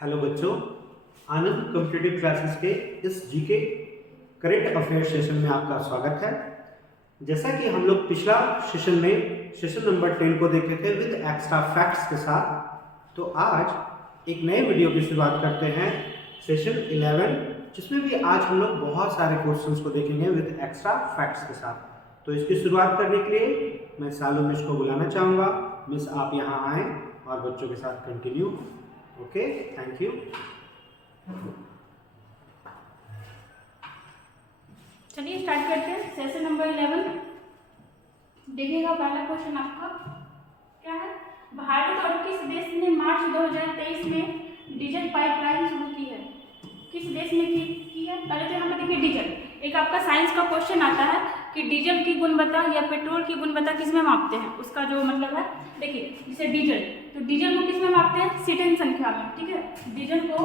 Hello बच्चों, आनंद competitive classes के इस जीके करेंट अफेयर सेशन में आपका स्वागत है। जैसा कि हम लोग पिछला सेशन में सेशन नंबर 10 को देखे थे विद एक्स्ट्रा फैक्ट्स के साथ, तो आज एक नए वीडियो की शुरुआत करते हैं सेशन 11, जिसमें भी आज हम लोग बहुत सारे क्वेश्चंस को देखेंगे विद एक्स्ट्रा फैक्ट्स के साथ। तो इसकी शुरुआत करने के लिए मैं सालू मिस को बुलाना चाहूँगा। मिस, आप यहाँ आएँ और बच्चों के साथ कंटिन्यू। Okay, thank you. चलिए स्टार्ट करते हैं सेशन नंबर 11। देखिएगा पहला क्वेश्चन आपका क्या है। भारत और किस देश ने मार्च 2023 में डीजल पाइपलाइन शुरू की है? किस देश ने की है? पहले तो यहाँ पे देखिए डीजल, एक आपका साइंस का क्वेश्चन आता है कि डीजल की गुणवत्ता या पेट्रोल की गुणवत्ता किस में मापते हैं, उसका जो मतलब है। देखिए जैसे डीजल, तो डीजल को किस में मापते हैं? सीटेन संख्या में। ठीक है, डीजल को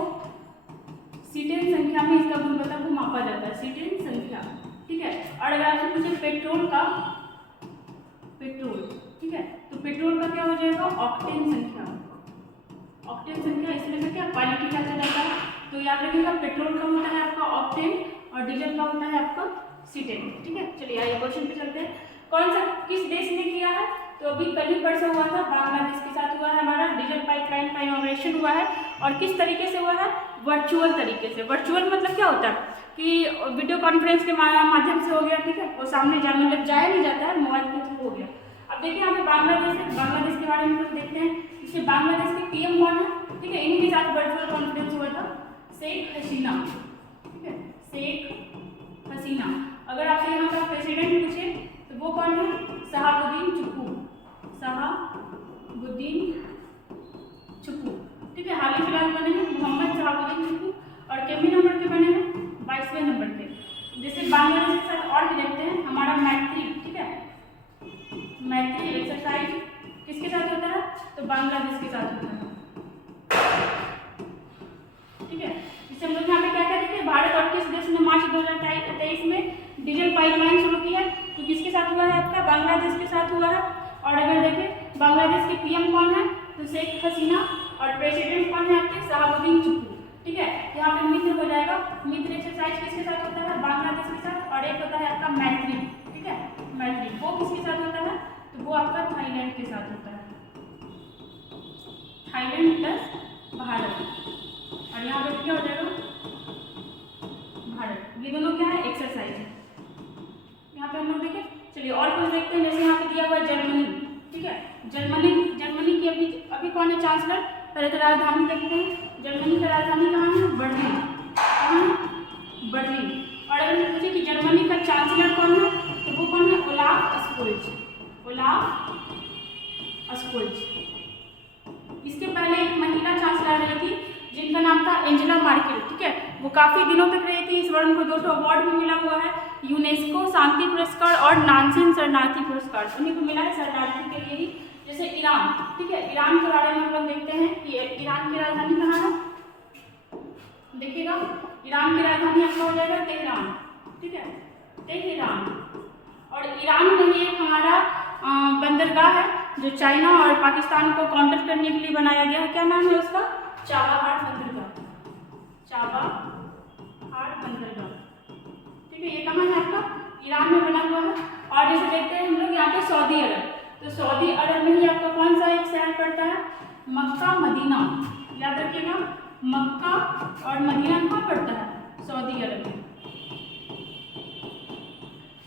सीटेन संख्या में इसका गुणवत्ता को मापा जाता है, सीटेन संख्या। ठीक है, और अगर आपसे पूछे पेट्रोल का, पेट्रोल, ठीक है, तो पेट्रोल का क्या हो जाएगा? ऑक्टेन संख्या। ऑक्टेन संख्या इसमें क्या क्वालिटी क्या जाता है, तो याद रखिएगा पेट्रोल का होता है आपका ऑक्टेन और डीजल का होता है आपका सीटेन। ठीक है, चलिए आइए क्वेश्चन पे चलते हैं। कौन सा, किस देश ने किया है? तो अभी कल ही परसों हुआ था, बांग्लादेश के साथ हुआ है हमारा डीजल पाइपलाइन का इनॉग्रेशन हुआ है। और किस तरीके से हुआ है? वर्चुअल तरीके से। वर्चुअल मतलब क्या होता है कि वीडियो कॉन्फ्रेंस के माध्यम से हो गया। ठीक है, और सामने जाने लग जाया नहीं जाता है, मोबाइल के थ्रू हो गया। अब देखिए यहाँ पे बांग्लादेश है, बांग्लादेश के बारे में कुछ देखते हैं। इससे बांग्लादेश के पीएम कौन है? ठीक है, इन्हीं के साथ वर्चुअल कॉन्फ्रेंस हुआ था, शेख हसीना। ठीक है, शेख हसीना। अगर आपसे यहाँ का प्रेसिडेंट पूछे तो वो कौन है? शहाबुद्दीन चुप्पू, शहाबुद्दीन चुप्पू। ठीक है, हाल ही फिलहाल बने हैं मोहम्मद शहाबुद्दीन चुप्पू, और कितने नंबर के बने हैं? 22वें नंबर के। जैसे बांग्लादेश के साथ और भी देखते हैं हमारा मैत्री। ठीक है, मैत्री एक्सरसाइज किसके साथ होता है? तो बांग्लादेश के साथ होता है। ठीक है, इससे हम लोग यहाँ पे क्या क्या देखिए, भारत और किस देश ने मार्च 2023 में डीजल पाइपलाइन शुरू की है? तो किसके साथ हुआ है आपका? बांग्लादेश के साथ हुआ है। और अगर देखें बांग्लादेश के पीएम कौन है? तो शेख हसीना, और प्रेसिडेंट कौन है आपके? शहाबुद्दीन चुप्पू। ठीक है, यहाँ पे मित्र हो जाएगा। मित्र एक्सरसाइज किसके साथ होता है? बांग्लादेश के साथ। और एक होता है आपका मैत्री। ठीक है, मैत्री वो किसके साथ होता है? तो वो आपका थाईलैंड के साथ होता है, थाईलैंड प्लस भारत। और यहाँ पे क्या हो जाएगा? भारत। ये दोनों क्या है? एक्सरसाइज है। यहाँ पे हम लोग देखें, चलिए और कुछ देखते हैं। जैसे यहाँ पे दिया हुआ है जर्मनी। ठीक है, जर्मनी की अभी कौन है चांसलर? पहले तो राजधानी देखते हैं। जर्मनी का राजधानी कहाँ है? बर्लिन। कहाँ है? बर्लिन। और अगर पूछे कि जर्मनी का चांसलर कौन है, तो वो कौन है? Olaf Scholz, Olaf Scholz. इसके पहले एक महिला चांसलर रही थी जिनका नाम था एंजेला मार्केल। ठीक है, वो काफी दिनों तक रही थी। इस बार उनको 2 अवार्ड भी मिला हुआ है, यूनेस्को शांति पुरस्कार और नानसेन शरणार्थी पुरस्कार, उन्हीं को मिला है शरणार्थी के लिए ही। जैसे ईरान। ठीक है, ईरान के बारे में हम लोग देखते हैं कि ईरान की राजधानी कहाँ है? देखिएगा, ईरान की राजधानी आपका हो जाएगा तेहरान। ठीक है, तेहरान। और ईरान में ही एक हमारा बंदरगाह है जो चाइना और पाकिस्तान को काउंटर करने के लिए बनाया गया है। क्या नाम है उसका? चाबहार बंदरगाह, चाबहार बंदरगाह। ठीक है, ये कहाँ है आपका? ईरान में बना हुआ है। और जैसे देखते हैं हम लोग यहाँ पे सऊदी अरब, तो सऊदी अरब में ही आपका कौन सा एक शहर पड़ता है? Mecca Medina. याद रखिएगा, मक्का और मदीना कहाँ पड़ता है? सऊदी अरब में।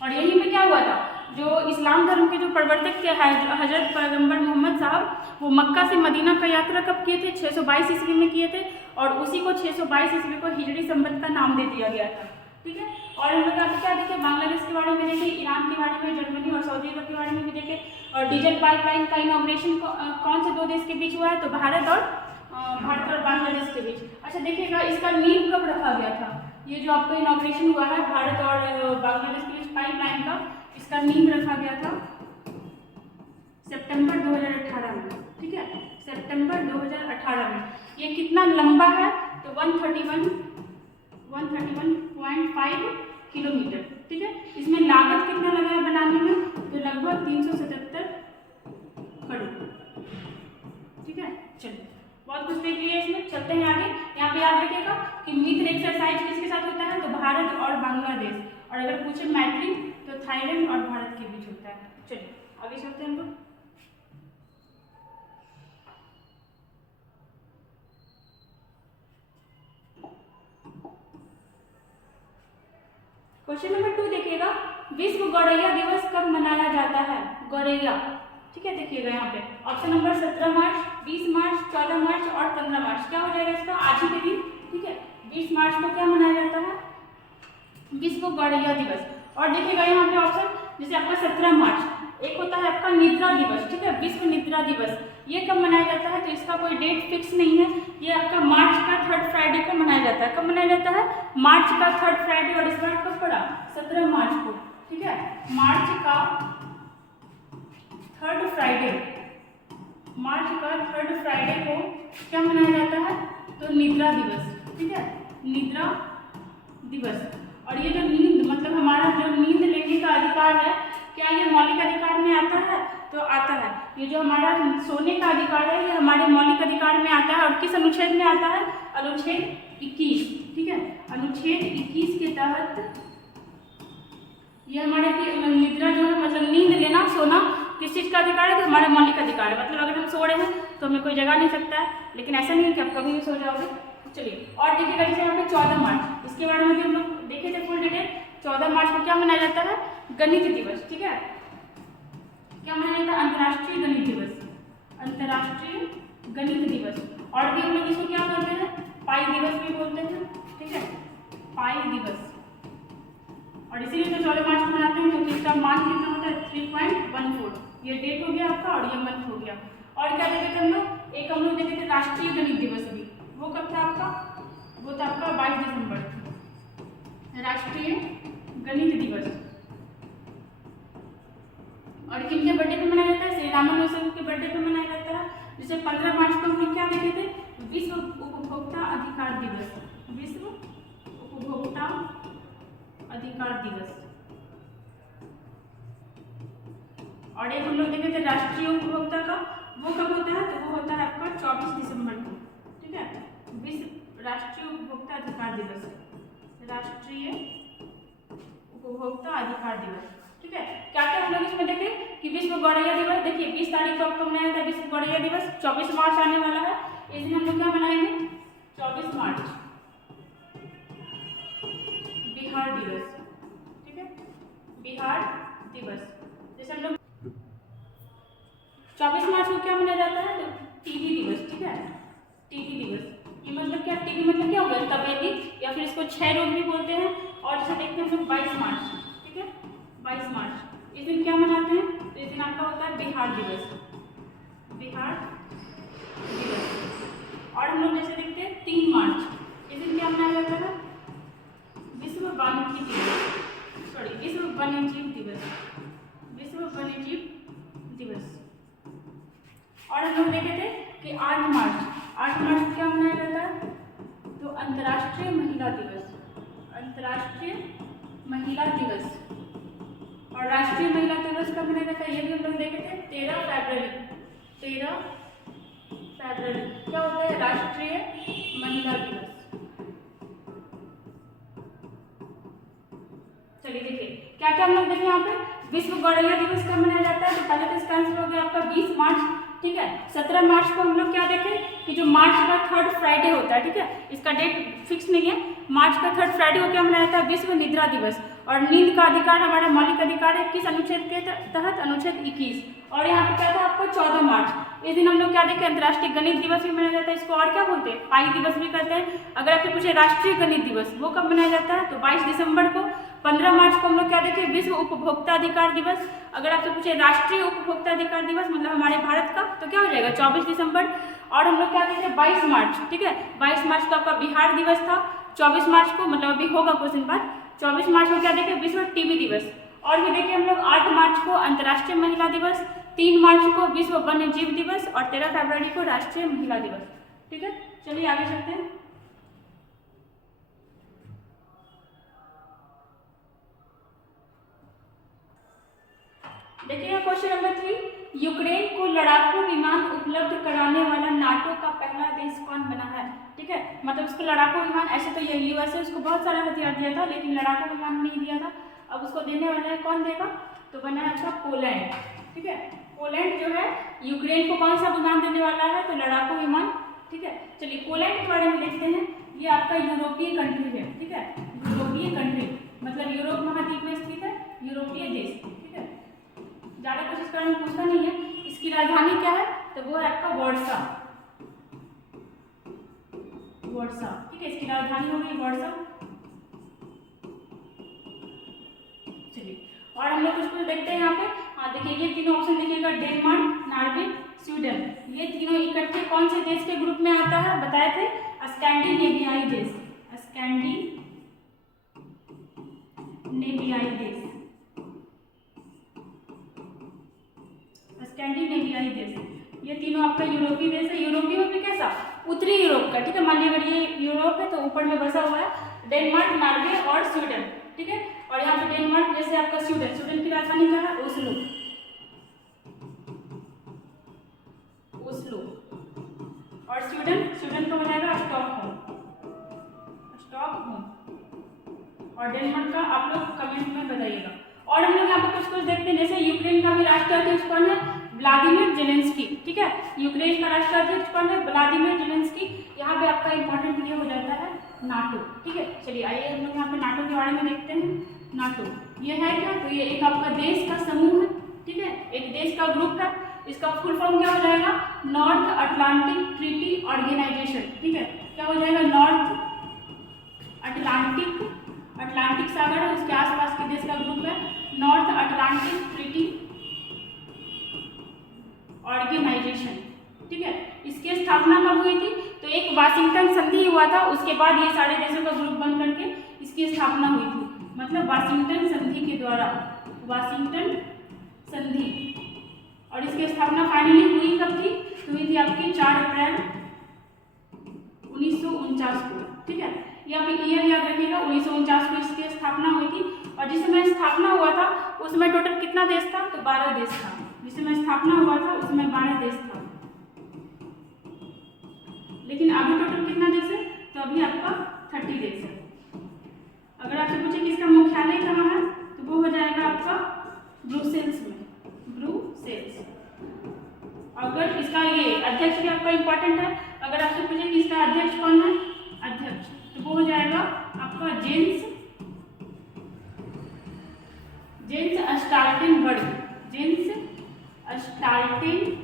और यहीं पे क्या हुआ था, जो इस्लाम धर्म के जो प्रवर्तक थे हजरत पैगंबर मोहम्मद साहब, वो मक्का से मदीना का यात्रा कब किए थे? 622 ईस्वी में किए थे। और उसी को 622 ईस्वी को हिजरी संवत का नाम दे दिया गया था। ठीक है, और हम लोग यहाँ पे क्या देखे? बांग्लादेश के बारे में देखे, ईरान के बारे में, जर्मनी और सऊदी अरब के बारे में भी देखे। और डीजल पाइपलाइन का इनॉग्रेशन कौन से 2 देश के बीच हुआ है? तो भारत और बांग्लादेश के बीच। अच्छा देखिएगा, इसका नींव कब रखा गया था? ये जो आपका इनॉग्रेशन हुआ है भारत और बांग्लादेश के बीच पाइपलाइन का, इसका नींव रखा गया था सितंबर 2018 में। ठीक है, सितंबर 2018 में। ये कितना लंबा है? तो 131.5 किलोमीटर। ठीक है, इसमें लागत कितना लगा है बनाने में? तो लगभग 377 करोड़। ठीक है, चलिए बहुत कुछ देख लिया इसमें, चलते हैं आगे। पे याद रखिएगा कि मित्र एक्सरसाइज किसके साथ होता है, तो भारत और बांग्लादेश, और अगर पूछे मैत्री तो थाईलैंड और भारत के बीच होता है। चलिए आगे चलते हैं हम लोग। क्वेश्चन नंबर 2 देखिएगा, विश्व गौरैया दिवस कब मनाया जाता है? गौरैया, ठीक है, देखिएगा यहाँ पे ऑप्शन नंबर 17 मार्च, 20 मार्च, 14 मार्च और 15 मार्च। क्या हो जाएगा इसका? आज ही के दिन, ठीक है। 20 मार्च को क्या मनाया जाता है? विश्व गौरैया दिवस। और देखिएगा यहाँ पे ऑप्शन, जैसे आपका 17 मार्च, एक होता है आपका निद्रा दिवस, ठीक है, विश्व निद्रा दिवस, ये कब मनाया जाता है? तो इसका कोई डेट फिक्स नहीं है, ये आपका मार्च का 3rd फ्राइडे को मनाया जाता है। कब मनाया जाता है? मार्च का 3rd फ्राइडे, और इस बार कब पड़ा? 17 मार्च को, ठीक है, मार्च का 3rd फ्राइडे, मार्च का 3rd फ्राइडे को क्या मनाया जाता है? तो निद्रा दिवस, ठीक है, निद्रा दिवस। और ये जो नींद, मतलब हमारा जो नींद लेने का अधिकार है, क्या ये मौलिक अधिकार में आता है? तो आता है। ये जो हमारा सोने का अधिकार है, ये हमारे मौलिक अधिकार में आता है, और किस अनुच्छेद में आता है? अनुच्छेद 21, ठीक है, अनुच्छेद 21 के तहत ये हमारे निद्रा जो है, मतलब नींद लेना, सोना किस चीज़ का अधिकार है? तो हमारा मौलिक अधिकार है। मतलब अगर हम सो रहे हैं तो हमें कोई जगा नहीं सकता है, लेकिन ऐसा नहीं है कि आप कभी भी सो जाओगे। चलिए और देखिएगा, जैसे यहाँ पे 14 मार्च, इसके बारे में भी हम लोग देखे थे फुल डिटेल। 14 मार्च को क्या मनाया जाता है? गणित दिवस, ठीक है, क्या मनाया जाता है? अंतर्राष्ट्रीय गणित दिवस, अंतर्राष्ट्रीय गणित दिवस। और भी हम लोग इसको क्या बोलते हैं? पाई दिवस भी बोलते हैं, ठीक है, पाई दिवस। और इसीलिए तो 14 मार्च को मनाते हैं, क्योंकि इसका मान कितना होता है? 3.14। ये डेट हो गया आपका, और ये मंथ हो गया। और क्या देखे थे हम लोग? एक हम लोग देखे थे राष्ट्रीय गणित दिवस भी, वो कब था आपका? वो था आपका 22 दिसंबर, राष्ट्रीय गणित दिवस। और किनके बर्थडे पे मनाया जाता है? श्री रामानुजन के बर्थडे पे मनाया जाता है। जैसे 15 मार्च को हम लोग क्या देखे थे? विश्व उपभोक्ता अधिकार दिवस, विश्व उपभोक्ता अधिकार दिवस। और एक हम लोग देखे थे राष्ट्रीय उपभोक्ता का, वो कब होता है? तो वो होता है आपका 24 दिसंबर को, ठीक है, विश्व राष्ट्रीय उपभोक्ता अधिकार दिवस, राष्ट्रीय उपभोक्ता अधिकार दिवस, ठीक है। क्या क्या हम लोग इसमें देखे कि विश्व गौरैया दिवस, देखिए 20 तारीख को आपको मनाया था विश्व गौरैया दिवस। 24 मार्च आने वाला है, इस दिन हम लोग क्या मनाएंगे? 24 मार्च बिहार दिवस, ठीक है, बिहार दिवस। जैसे हम लोग 24 मार्च को क्या मनाया जाता है? तो टीबी दिवस, ठीक है, टीबी दिवस। ये मतलब क्या? टीबी मतलब क्या हो गया? तपेदी, या फिर इसको क्षय रोग भी बोलते हैं। और जैसे देखते हैं हम लोग 22 मार्च, ठीक है, 22 मार्च, इस दिन क्या मनाते हैं? तो इस दिन आपका होता है बिहार दिवस, बिहार दिवस। और हम लोग जैसे देखते हैं 3 मार्च, इस दिन क्या मनाया जाता है? विश्व वानिकी दिवस, सॉरी विश्व वन्यजीव दिवस, विश्व वन्यजीव दिवस। और हम लोग देखे थे कि 8 मार्च, 8 मार्च को क्या मनाया जाता है? तो अंतर्राष्ट्रीय महिला दिवस, अंतर्राष्ट्रीय महिला दिवस। और राष्ट्रीय महिला दिवस कब मनाया जाता है? ये भी हम लोग देखे थे 13 फरवरी, 13 फरवरी क्या होता है? राष्ट्रीय महिला दिवस। चलिए देखिए क्या क्या हम लोग देखें यहाँ पे। विश्व गौरैया दिवस कब मनाया जाता है? तो पहले तो इसका आंसर हो गया आपका 20 मार्च, ठीक है। 17 मार्च को हम लोग क्या देखें कि जो मार्च का 3rd फ्राइडे होता है, ठीक है, इसका डेट फिक्स नहीं है। मार्च का 3rd फ्राइडे को क्या मनाया जाता है? विश्व निद्रा दिवस। और नींद का अधिकार हमारा मौलिक अधिकार है, किस अनुच्छेद के तहत? अनुच्छेद 21। और यहाँ पे क्या था आपको? 14 मार्च, इस दिन हम लोग क्या देखें? अंतर्राष्ट्रीय गणित दिवस भी मनाया जाता है, इसको और क्या बोलते हैं? पाई दिवस भी कहते हैं। अगर आपसे पूछे राष्ट्रीय गणित दिवस वो कब मनाया जाता है? तो 22 दिसंबर को। 15 मार्च को हम लोग क्या देखें? विश्व उपभोक्ता अधिकार दिवस। अगर आपसे पूछे राष्ट्रीय उपभोक्ता अधिकार दिवस मतलब हमारे भारत का, तो क्या हो जाएगा? 24 दिसंबर। और हम लोग क्या देखें? 22 मार्च, ठीक है, 22 मार्च को आपका बिहार दिवस था। 24 मार्च को, मतलब अभी होगा कुछ दिन बाद, 24 मार्च को क्या देखें? विश्व टीबी दिवस। और भी देखिए हम लोग 8 मार्च को अंतर्राष्ट्रीय महिला दिवस, 3 मार्च को विश्व वन्य जीव दिवस और 13 फरवरी को राष्ट्रीय महिला दिवस, ठीक है। चलिए आगे चलते हैं। देखिए क्वेश्चन नंबर 3, यूक्रेन को लड़ाकू विमान उपलब्ध कराने वाला नाटो का पहला देश कौन बना है? ठीक है। ठीक है, मतलब उसको लड़ाकू विमान, ऐसे तो ये यूएसए उसको बहुत सारा हथियार दिया था लेकिन लड़ाकू विमान नहीं दिया था। अब उसको देने वाला है, कौन देगा, तो बना है आपका पोलैंड। ठीक है, पोलैंड जो है यूक्रेन को कौन सा विमान देने वाला है, तो लड़ाकू विमान। ठीक है, चलिए पोलैंड के बारे में देखते हैं। ये आपका यूरोपीय कंट्री है। ठीक है, यूरोपीय कंट्री मतलब यूरोप महाद्वीप में स्थित है, यूरोपीय देश। ठीक है, ज़्यादा कुछ इस बारे में पूछना नहीं है। इसकी राजधानी क्या है, तो वो है आपका वार्सा। वार्सा, ठीक है, इसकी राजधानी हो गई वार्सा। चलिए और हम लोग कुछ देखते हैं यहाँ पे। हाँ देखिए, ये तीनों ऑप्शन देखिएगा, डेनमार्क, नॉर्वे, स्वीडन, ये तीनों इकट्ठे कौन से देश के ग्रुप में आता है, बताए थे स्कैंडिनेवियाई देश। स्कैंडिनेवियाई देश, स्कैंडिनेवियाई देश, ये तीनों आपका यूरोपीय देश है। यूरोपीय में भी कैसा, उत्तरी यूरोप का। ठीक है, मान लीजिए अगर ये यूरोप है तो ऊपर में बसा हुआ है डेनमार्क, नॉर्वे और स्वीडन। ठीक है, और यहाँ पे डेनमार्क जैसे आपका स्वीडन, स्वीडन की राजधानी क्या है, ओस्लो। ओस्लो और स्वीडन का हो जाएगा स्टॉकहोम। और डेनमार्क का आप लोग कमेंट में बताइएगा। और हम लोग यहाँ पे कुछ देखते हैं, जैसे यूक्रेन का भी राष्ट्राध्यक्ष कौन है, व्लादिमीर जेलेंस्की। ठीक है, यूक्रेन का राष्ट्राध्यक्ष कौन है, व्लादिमीर जेलेंस्की। यहाँ पे आपका इंपॉर्टेंट ये हो जाता है नाटो। ठीक है, चलिए आइए हम लोग यहाँ पे नाटो के बारे में देखते हैं। नाटो ये है क्या, तो ये एक आपका देश का समूह है। ठीक है, एक देश का ग्रुप है। इसका फुल फॉर्म क्या हो जाएगा, नॉर्थ अटलांटिक ट्रीटी ऑर्गेनाइजेशन। ठीक है, क्या हो जाएगा, नॉर्थ अटलांटिक सागर है उसके आसपास के देश का ग्रुप है, नॉर्थ अटलांटिक ट्रीटी ऑर्गेनाइजेशन। ठीक है, इसकी स्थापना कब हुई थी, तो एक वाशिंगटन संधि हुआ था, उसके बाद ये सारे देशों का ग्रुप बन करके इसकी स्थापना हुई थी। मतलब वाशिंगटन संधि के द्वारा, वाशिंगटन संधि। और इसकी स्थापना फाइनली हुई कब थी, हुई थी आपकी 4 अप्रैल 1949 को। ठीक है, यहाँ पे ईयर याद रखिएगा, 1949 को इसकी स्थापना हुई थी। और जिस समय स्थापना हुआ था उसमें टोटल कितना देश था, तो 12 देश था। जिस समय स्थापना हुआ था उसमें 12 देश था, लेकिन अभी टोटल कितना देश है, तो अभी आपका 30 देश है। अगर आपसे पूछे कि इसका मुख्यालय कहाँ है, तो वो हो जाएगा आपका ब्रुसेल्स में, ब्रुसेल्स। अगर इसका ये अध्यक्ष भी आपका इंपॉर्टेंट है, अगर आपसे पूछे कि इसका अध्यक्ष कौन है, अध्यक्ष, तो वो हो जाएगा आपका जेन्स स्टॉल्टेनबर्ग। Jens Stoltenberg.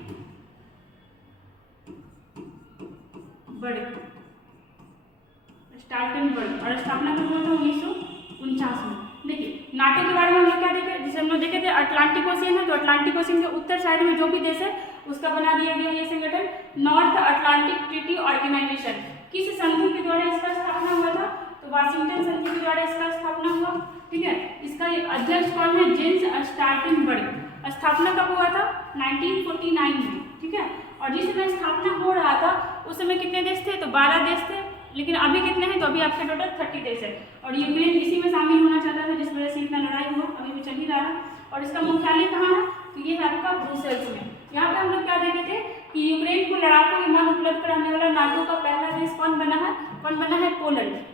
और स्थापना कब हुआ था, 1949 में। देखिए नाटो के बारे में हम लोग क्या देखे, जिसे हम लोग देखे थे अटलांटिक ओशियन है, तो अटलांटिक ओशियन के उत्तर साइड में जो भी देश है उसका बना दिया गया ये संगठन, नॉर्थ अटलांटिक ट्रीटी ऑर्गेनाइजेशन। किस संधि के द्वारा इसका स्थापना हुआ था, तो वाशिंगटन संधि के द्वारा इसका स्थापना हुआ। ठीक है, इसका अध्यक्ष कौन है, जेन्स स्टॉल्टेनबर्ग। स्थापना कब हुआ था, 1949 में। ठीक है, और जिस समय स्थापना हो रहा था उस समय कितने देश थे, तो 12 देश थे, लेकिन अभी कितने हैं, तो अभी आपके टोटल 30 देश है। और यूक्रेन इसी में शामिल होना चाहता था, जिस वजह से इतना लड़ाई हुआ, अभी भी चल ही रहा है। और इसका मुख्यालय कहाँ है, तो ये है आपका ब्रुसेल्स में। यहाँ पे हम लोग क्या देखे थे कि यूक्रेन को लड़ाकू विमान उपलब्ध कराने वाला नाटो का पहला देश कौन बना है,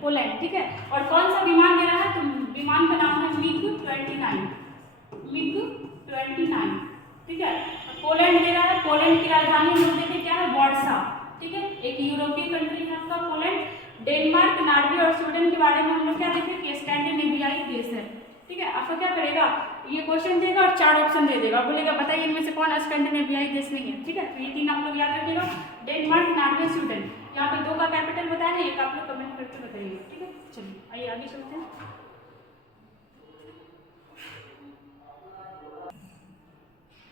पोलैंड। ठीक है, और कौन सा विमान दे रहा है, तो विमान का नाम है मिग 29। ठीक है, पोलैंड दे रहा है। पोलैंड की राजधानी हम लोग देखें क्या है, वार्सा। ठीक है, एक यूरोपीय कंट्री है आपका पोलैंड। डेनमार्क, नॉर्वे और स्वीडन के बारे में हम लोग क्या देखें कि स्कैंडिनेवियाई देश है। ठीक है, आपको क्या करेगा, ये क्वेश्चन देगा और 4 ऑप्शन दे देगा, बोलेगा बताइए इनमें से कौन स्कैंडिनेवियाई देश नहीं है। ठीक है, तो ये 3 आप लोग याद रखिएगा, डेनमार्क, नॉर्वे, स्वीडन। यहाँ पे 2 का कैपिटल बताया है, एक आप लोग कमेंट करके बताइएगा। ठीक है, चलिए आइए आगे चलते हैं।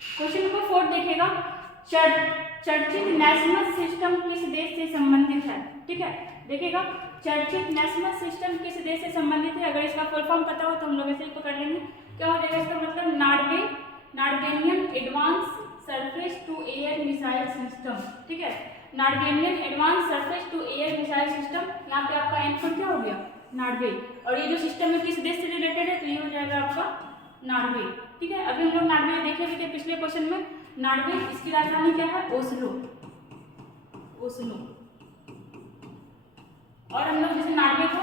क्वेश्चन नंबर 4 देखिएगा, चर्चित नेशनल सिस्टम किस देश से संबंधित है। ठीक है, देखिएगा चर्चित नेशनल सिस्टम किस देश से संबंधित है। अगर इसका फुल फॉर्म पता हो तो हम लोग ऐसे ही पकड़ लेंगे। क्या हो जाएगा इसका मतलब, Norwegian advance surface to air missile system. ठीक है, Norwegian advance surface to air missile system. यहाँ पे आपका आंसर क्या हो गया, नॉर्वे। और ये जो सिस्टम है किस देश से रिलेटेड है, तो ये हो जाएगा आपका नॉर्वे। ठीक है, अभी हम लोग नॉर्वे देखे भी थे पिछले क्वेश्चन में। नॉर्वे, इसकी राजधानी क्या है, ओस्लो। और हम लोग जैसे नॉर्वे को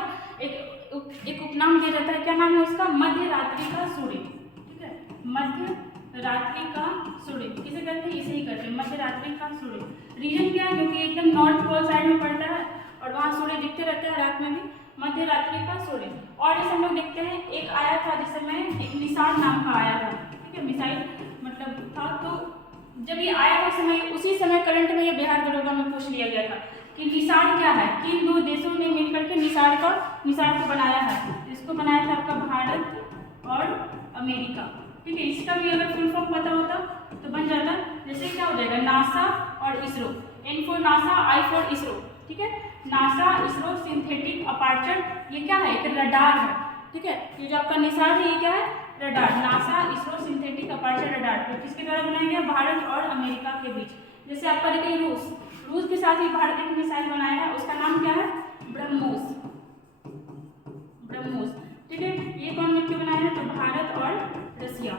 एक उपनाम दिया जाता है, क्या नाम है उसका? मध्य रात्रि का सूर्य। ठीक है, मध्य रात्रि का सूर्य किसे कहते हैं? इसे ही कहते हैं मध्य रात्रि का सूर्य। रीजन क्या है? क्योंकि एकदम नॉर्थ पोल साइड में पड़ता है और वहाँ सूर्य दिखते रहते हैं रात में भी, मध्य रात्रि का सूर्य। और जैसे हम लोग देखते हैं एक आया था जिस समय एक निसार नाम का आया था, ठीक है, मिसाइल मतलब था, तो जब ये आया था समय उसी समय करंट में ये बिहार दरोगा में पूछ लिया गया था कि निसार क्या है, किन दो देशों ने मिलकर के निसार को बनाया है। इसको बनाया था आपका भारत और अमेरिका। ठीक है, इसका भी अगर फुल फॉर्म पता होता तो बन जाता, जैसे क्या हो जाएगा? नासा और ISRO. N for NASA, I for ISRO. ठीक है, नासा इसरो सिंथेटिक अपर्चर, ये क्या है? एक रडार है। ठीक है, ये जो आपका निसार है ये क्या है? Radar. NASA ISRO synthetic aperture radar, तो किसके द्वारा बनाया गया? भारत और अमेरिका के बीच। जैसे आपका देखिए रूस के साथ ही भारत एक मिसाइल बनाया है, उसका नाम क्या है? ब्रह्मोस। ठीक है, ये कौन मिलकर बनाया है? तो भारत और रसिया।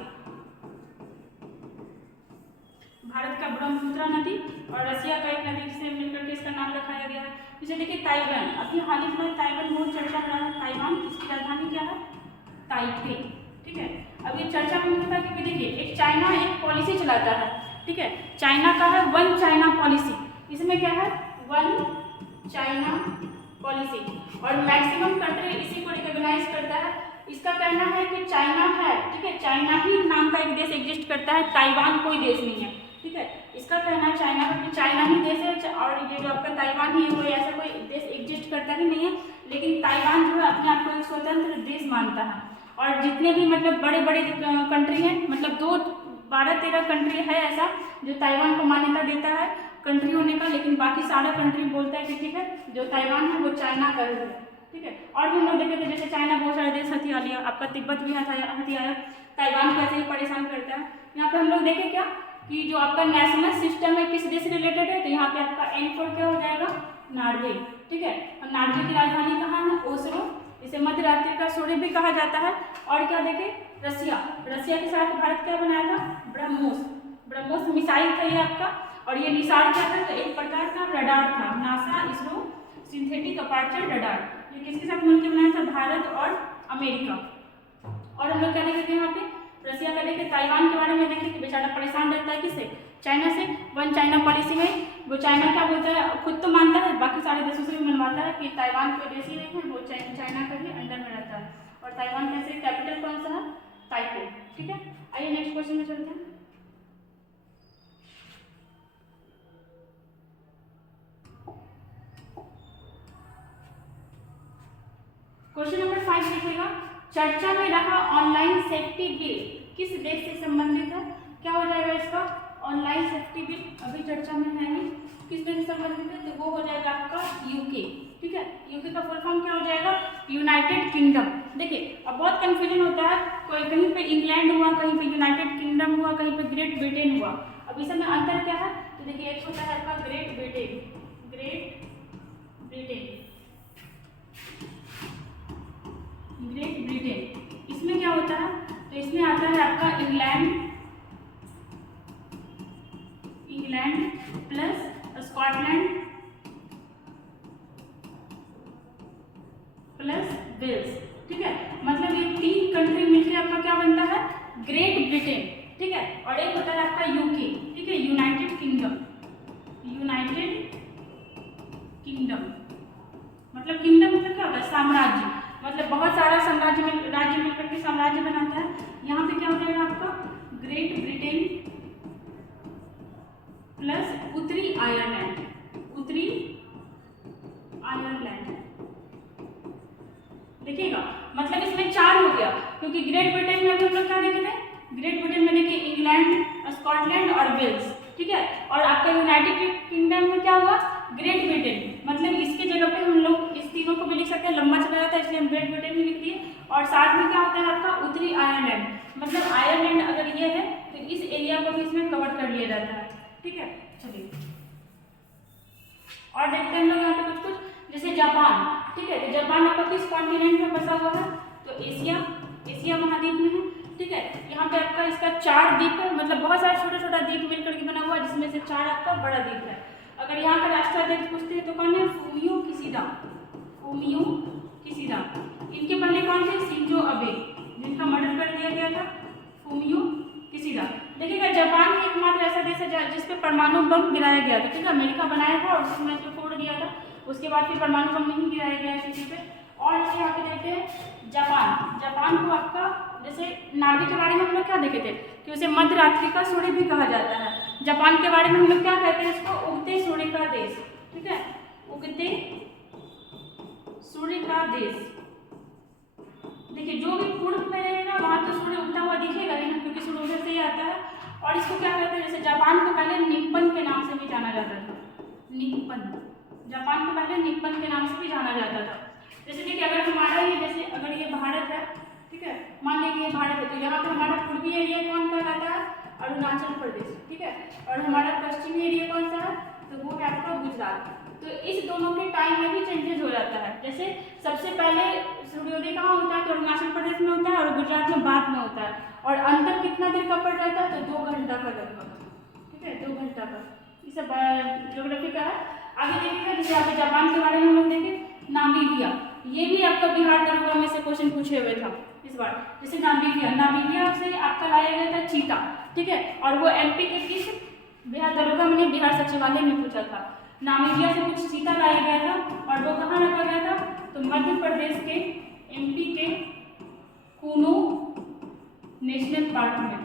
भारत का ब्रह्मपुत्र नदी और रसिया का एक नदी से मिलकर के इसका नाम रखाया गया है। जैसे देखिए ताइवान, अभी हाल ही में ताइवान बहुत चर्चा में रहा है। ताइवान, इसकी राजधानी क्या है? ताइपे। ठीक है, अब ये चर्चा में होता है क्योंकि देखिए एक चाइना एक पॉलिसी चलाता है। ठीक है, चाइना का है वन चाइना पॉलिसी। इसमें क्या है? वन चाइना पॉलिसी, और मैक्सिमम कंट्री इसी को रिकॉग्नाइज करता है। इसका कहना है कि चाइना है, ठीक है, चाइना ही नाम का एक देश एग्जिस्ट करता है, ताइवान कोई देश नहीं है। ठीक है, इसका कहना है चाइना का कि चाइना ही देश है और ये जो आपका ताइवान ही है, कोई ऐसा कोई देश एग्जिस्ट करता ही नहीं है। लेकिन ताइवान जो है अपने आप को एक स्वतंत्र देश मानता है। और जितने भी मतलब बड़े बड़े कंट्री हैं, मतलब 12-13 कंट्री है ऐसा जो ताइवान को मान्यता देता है कंट्री होने का, लेकिन बाकी सारा कंट्री बोलता है कि ठीक है जो ताइवान है वो चाइना का है। ठीक है, और भी हम लोग देखे थे जैसे चाइना बहुत सारे देश हथिया लिया, आपका तिब्बत भी हथियाया, ताइवान को ऐसे ही परेशान करता है। यहाँ पे हम लोग देखें क्या कि जो आपका नेशनल सिस्टम है किस देश से रिलेटेड है, तो यहाँ पे आपका N फॉर क्या हो जाएगा? नॉर्वे। ठीक है, और नॉर्वे की राजधानी कहाँ है? ओस्लो। इसे मध्य रात्रि का सूर्य भी कहा जाता है। और क्या देखें? रसिया के साथ भारत क्या बनाया था? ब्रह्मोस मिसाइल था ये आपका। और ये निसार क्या था? तो एक प्रकार का रडार था, NASA ISRO synthetic aperture radar. ये किसके साथ मिलकर बनाया था? भारत और अमेरिका। और हम लोग क्या देखेंगे यहाँ पे? रसिया का देखें, ताइवान के बारे में देखें कि बेचारा परेशान रहता है किससे? चाइना से। वन चाइना पॉलिसी में वो चाइना क्या बोलता है, खुद तो मानता है, बाकी सारे देशों से भी मनवाता है कि ताइवान कोई देश ही नहीं है, वो चाइना का भी अंडर में रहता है। और ताइवान कैसे, कैपिटल कौन सा है? ताइपे। ठीक है, आइए नेक्स्ट क्वेश्चन में चलते हैं। क्वेश्चन नंबर 5 देखिएगा, चर्चा में रहा ऑनलाइन सेफ्टी बिल किस देश से संबंधित है? क्या हो जाएगा इसका? ऑनलाइन सेफ्टी बिल अभी चर्चा में है नहीं, किस देश से संबंधित है? तो वो हो जाएगा आपका यूके। ठीक है, यूके का फुल फॉर्म क्या हो जाएगा? United kingdom. देखिए अब बहुत कंफ्यूजन होता है, कोई कहीं पे इंग्लैंड हुआ, कहीं पे यूनाइटेड किंगडम हुआ, कहीं पे ग्रेट ब्रिटेन हुआ। अब इसमें अंतर क्या है? तो देखिए एक होता है आपका ग्रेट ब्रिटेन, इसमें क्या होता है? तो इसमें आता है आपका England plus Scotland plus Wales. ठीक है, मतलब ये 3 कंट्री मिलकर आपका क्या बनता है? Great Britain. ठीक है, और एक होता है आपका यूके। ठीक है, यूनाइटेड किंगडम, मतलब किंगडम मतलब क्या होता है? साम्राज्य, मतलब बहुत सारा राज्य मिलकर के साम्राज्य बनाता है। यहाँ पे क्या हो जाएगा आपका? ग्रेट ब्रिटेन प्लस उत्तरी आयरलैंड। देखिएगा मतलब इसमें 4 हो गया, क्योंकि ग्रेट ब्रिटेन में हम लोग क्या देखे थे? ग्रेट ब्रिटेन में देखिए इंग्लैंड, स्कॉटलैंड और वेल्स। ठीक है, और आपका यूनाइटेड किंगडम में क्या हुआ? Great Britain. मतलब इसके जगह पे हम लोग इस तीनों को भी लिख सकते हैं, लंबा चला जाता है इसलिए हम ग्रेट ब्रिटेन भी लिख दिए। और साथ में क्या होता है आपका? उत्तरी आयरलैंड, मतलब आयरलैंड अगर ये है तो इस एरिया को भी इसमें कवर कर लिया जाता है। ठीक है, चलिए और देखते हैं हम लोग यहाँ पे कुछ जैसे जापान। ठीक है, तो जापान आपका किस कॉन्टिनेंट में बसा हुआ है? तो एशिया महाद्वीप में है। ठीक है, यहाँ पे आपका इसका 4 द्वीप है, मतलब बहुत सारा छोटा छोटा द्वीप मिलकर के बना हुआ है, जिसमें से 4 आपका बड़ा द्वीप है। अगर यहाँ का राष्ट्राध्यक्ष पूछते हैं तो कौन है? Fumio Kishida. Fumio Kishida. इनके पहले कौन थे? शिंजो अबे, जिनका मर्डर कर दिया गया था फूमियो किशिदा। देखिएगा जापान ही एकमात्र ऐसा देश है जिस पे परमाणु बम गिराया गया था, ठीक है। अमेरिका बनाया था और उसमें जो फोड़ दिया था, उसके बाद फिर परमाणु बम नहीं गिराया गया किसी पे। और जैसे यहाँ पे देखते हैं जापान, जापान को आपका जैसे नाभिक के बारे में हम लोग क्या देखे थे कि उसे मध्य रात्रि का सूर्य भी कहा जाता है। जापान के बारे में हम लोग क्या कहते हैं? इसको उगते सूर्य का देश, ठीक है, उगते सूर्य का देश। देखिए जो भी पूर्व में रहेगा वहां तो सूर्य उगता हुआ दिखेगा ही ना, क्योंकि सूर्य उधर से ही आता है। और इसको क्या कहते हैं? जैसे जापान को पहले निप्पन के नाम से भी जाना जाता था, निप्पन, जापान को पहले निप्पन के नाम से भी जाना जाता था। जैसे देखिए अगर हमारा ये जैसे अगर ये भारत है, ठीक है, मान लीजिए ये भारत है, तो यहाँ पे हमारा पूर्वी एरिया कौन कहलाता है? अरुणाचल प्रदेश, ठीक है। और हमारा पश्चिमी एरिया कौन सा है? तो वो है आपका गुजरात। तो इस दोनों के टाइम में भी चेंजेस हो जाता है। जैसे सबसे पहले सूर्योदय कहाँ होता है? तो अरुणाचल प्रदेश में होता है और गुजरात में बाद में होता है। और अंतर कितना देर का पड़ जाता है? तो 2 घंटा का लगभग, ठीक है, 2 घंटा का। ये सब ज्योग्राफी का है। आगे देखिएगा जैसे यहाँ पे जापान के बारे में हम लोग देखें, नामीबिया, ये भी आपका बिहार दरोगा में से क्वेश्चन पूछे हुए था इस बार। जैसे नामीबिया, नामीबिया से आपका लाया गया था चीता, ठीक है, और वो एमपी के किस बिहार दरोगा में बिहार सचिवालय में पूछा था। नामीबिया से कुछ चीता लाया गया था और वो कहाँ रखा गया था? तो मध्य प्रदेश के एमपी के कूनो नेशनल पार्क में,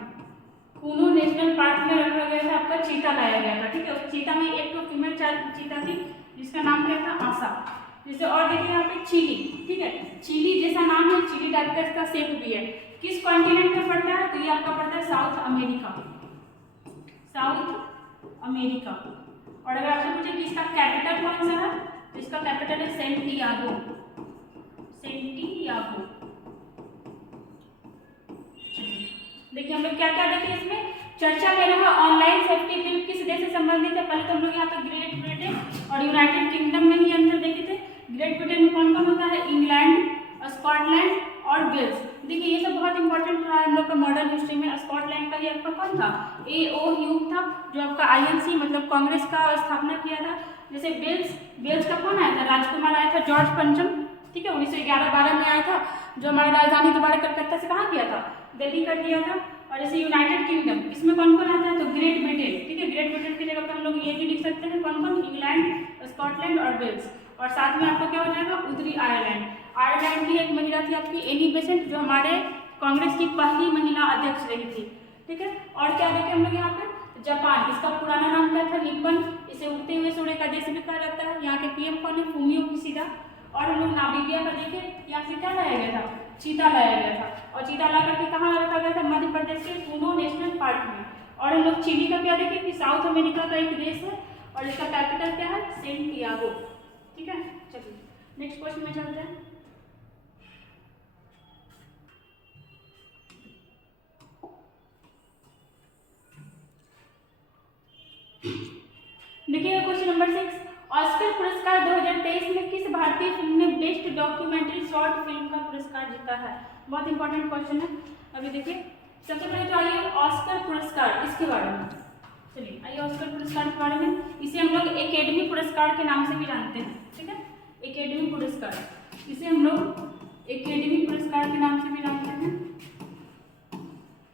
कूनो नेशनल पार्क में रखा गया था, आपका चीता लाया गया था, ठीक है। उस चीता में एक तो फीमेल चीता थी जिसका नाम क्या था? आशा। जैसे और देखिए यहाँ पे चिली, ठीक है, चिली जैसा नाम है, चिली टाइप का इसका शेप भी है। किस कॉन्टिनेंट में पड़ता है? तो ये आपका पड़ता है साउथ अमेरिका, साउथ अमेरिका। और अगर आपसे पूछे कि इसका कैपिटल कौन सा है, तो इसका कैपिटल है सेंटियागो, सेंटियागो। देखिए हम लोग क्या क्या देखे इसमें चर्चा में रहा। ऑनलाइन सेफ्टी बिल किस देश से संबंधित है? पहले तो हम लोग यहाँ पे ग्रेट ब्रिटेन और यूनाइटेड किंगडम में ही अंतर देखे थे। ग्रेट ब्रिटेन में कौन कौन होता है? इंग्लैंड, स्कॉटलैंड और वेल्स। देखिए ये सब बहुत इंपॉर्टेंट रहा हम लोग का मॉडर्न हिस्ट्री में। स्कॉटलैंड का ये आपका कौन था? AO ह्यूम था, जो आपका INC मतलब कांग्रेस का स्थापना किया था। जैसे वेल्स का कौन आया था? राजकुमार आया था, जॉर्ज पंचम, ठीक है, 1911-12 में आया था, जो हमारी राजधानी दोबारा कलकत्ता से कहाँ किया था? दिल्ली कर दिया था। और जैसे यूनाइटेड किंगडम, इसमें कौन कौन आता है? तो ग्रेट ब्रिटेन, ठीक है, ग्रेट ब्रिटेन की जगह पर हम लोग ये भी लिख सकते हैं कौन कौन? इंग्लैंड, स्कॉटलैंड और वेल्स। और साथ में आपका क्या हो जाएगा? उत्तरी आयरलैंड। आयरलैंड की एक महिला थी आपकी एनी बेसेंट, जो हमारे कांग्रेस की पहली महिला अध्यक्ष रही थी, ठीक है। और क्या देखें हम लोग यहाँ पे? जापान, इसका पुराना नाम क्या था? निप्पन। इसे उगते हुए सूर्य का देश भी कहा जाता है। यहाँ के PM कौन है? Fumio Kishida. और हम लोग नामीबिया का देखें, यहाँ से क्या लाया गया था? चीता लाया गया था। और चीता ला करके कहाँ रखा गया था? मध्य प्रदेश के कूनो नेशनल पार्क में। और हम लोग चिली का क्या देखें कि साउथ अमेरिका का एक देश है और इसका कैपिटल क्या है? सेंटियागो, ठीक है। चलिए नेक्स्ट क्वेश्चन में चलते हैं। देखिए क्वेश्चन नंबर 6, ऑस्कर पुरस्कार 2023 में किस भारतीय फिल्म ने बेस्ट डॉक्यूमेंट्री शॉर्ट फिल्म का पुरस्कार जीता है? बहुत इंपॉर्टेंट क्वेश्चन है। अभी देखिए सबसे पहले तो आइए ऑस्कर पुरस्कार, इसके बारे में चलिए आइए ऑस्कर पुरस्कार के बारे में। इसे हम लोग एकेडमी पुरस्कार के नाम से भी जानते हैं, ठीक है, एकेडमी पुरस्कार, इसे हम लोग एकेडमी पुरस्कार के नाम से भी जानते हैं।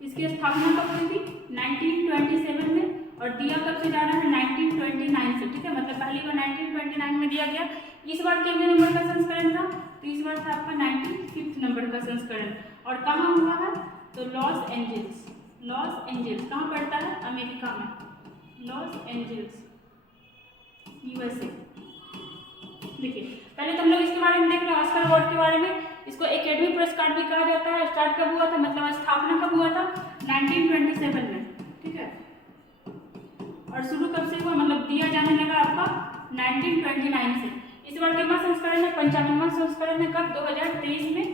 इसकी स्थापना कब हुई थी? 1927 में, और दिया कब से जा रहा है? 1929 से, ठीक है, मतलब पहली बार 1929 में दिया गया। इस बार कितने नंबर का संस्करण था? तो इस बार था आपका 95 नंबर का संस्करण। और कहाँ हुआ है? तो लॉस एंजल्स, लॉस एंजल्स कहाँ पड़ता है? अमेरिका में, लॉस एंजल्स, USA। देखिए पहले तो हम लोग इसके बारे में देख रहे हैं, ऑस्कर अवार्ड के बारे में। इसको एकेडमी पुरस्कार भी कहा जाता है। स्टार्ट कब हुआ था, मतलब स्थापना कब हुआ था? 1927 में, ठीक है। और शुरू कब से हुआ, मतलब दिया जाने लगा आपका 1929 से। इस बार कितना संस्करण है? 55वां संस्करण है। कब? 2023 में।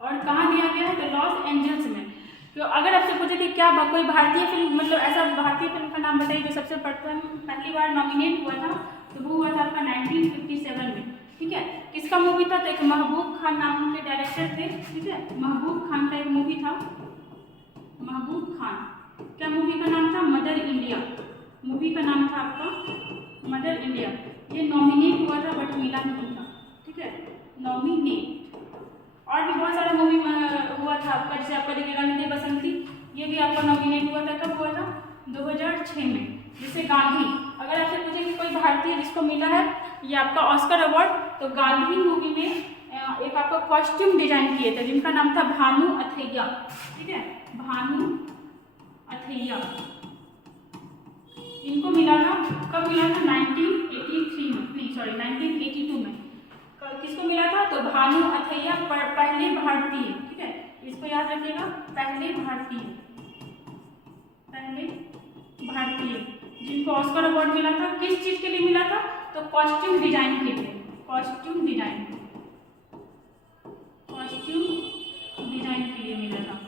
और कहाँ दिया गया है? तो लॉस एंजल्स में। तो अगर आपसे पूछे कि क्या कोई भारतीय फिल्म, मतलब ऐसा भारतीय फिल्म का नाम बताइए जो सबसे पहली बार नॉमिनेट हुआ था, तो वो हुआ था आपका 1957 में, ठीक है। किसका मूवी था? तो एक महबूब खान नाम के डायरेक्टर थे, ठीक है, महबूब खान का एक मूवी था, महबूब खान। क्या मूवी का नाम था? Mother India. मूवी का नाम था आपका मदर इंडिया। ये नॉमिनेट हुआ था बट मिला नॉमिनेट। और भी बहुत सारा मूवी हुआ था आपका, जैसे आपका देखिए रंग दे बसंती, ये भी आपका नॉमिनेट हुआ था। कब हुआ था? 2006 में। जैसे गांधी, अगर आपसे पूछे कि कोई भारतीय जिसको मिला है ये आपका ऑस्कर अवार्ड, तो गांधी मूवी में एक आपका कॉस्ट्यूम डिजाइन किए थे जिनका नाम था भानु अथैया। ठीक है, भानु अथैया, इनको मिला था। कब मिला था? 1983 में, नहीं सॉरी 1982 में। किसको मिला था? तो भानु अथैया पहले भारतीय। ठीक है, इसको याद रखिएगा, पहले भारतीय जिनको ऑस्कर अवार्ड मिला था। किस चीज के लिए मिला था? तो कॉस्ट्यूम डिजाइन के लिए। कॉस्ट्यूम डिजाइन के लिए मिला था।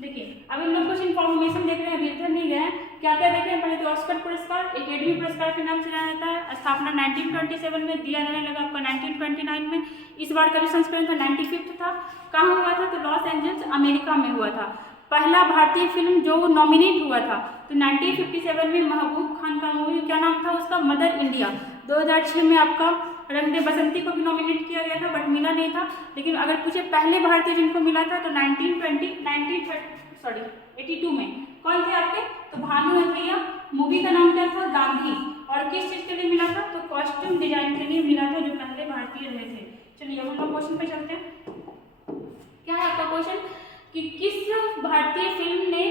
देखिए अब हम लोग कुछ इन्फॉर्मेशन देख रहे हैं, अभी इधर नहीं गए हैं। क्या क्या देखे हैं? पहले तो ऑस्कर पुरस्कार एकेडमी पुरस्कार के नाम से जाना जाता है। स्थापना 1927 में, दिया जाने लगा आपका 1929 में। इस बार का जो संस्करण था 95 था। कहाँ हुआ था? तो लॉस एंजल्स अमेरिका में हुआ था। पहला भारतीय फिल्म जो नॉमिनेट हुआ था तो 1957 में महबूब खान का मूवी, क्या नाम था उसका? Mother India. 2006 में आपका रंग दे बसंती को भी नॉमिनेट किया गया था बट मिला नहीं था। लेकिन अगर पूछे पहले भारतीय जिनको मिला था तो 1982 में कौन थे आपके? तो भानु अथैया। मूवी का नाम क्या था? गांधी। और किस चीज के लिए मिला था? तो कॉस्ट्यूम डिजाइन के लिए मिला था, जो पहले भारतीय रहे थे। चलिए अब हम लोग क्वेश्चन पे चलते हैं। क्या है आपका क्वेश्चन कि किस भारतीय फिल्म ने